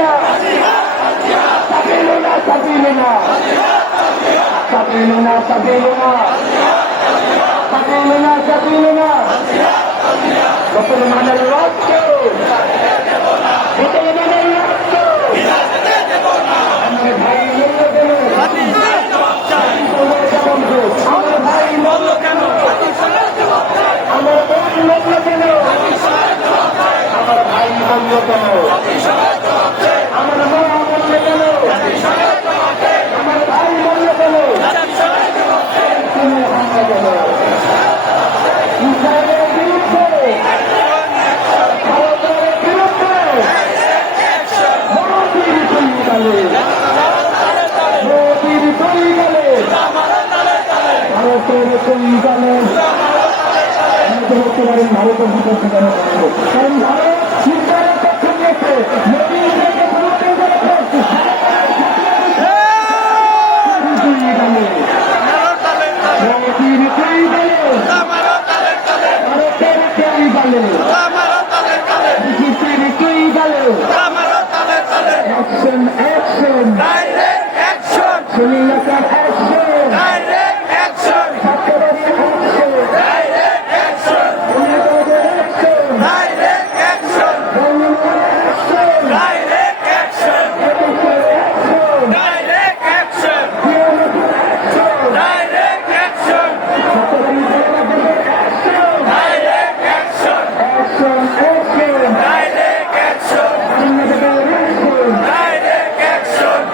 না। সাবিলুনা সাবিলুনা সাবিলুনা সাবিলুনা সাবিলুনা সাবিলুনা মুসলমানের লক্ষ্য মুসলমানের লক্ষ্য ভারতের বিপক্ষে কেন কারণ Action, action! Direct action!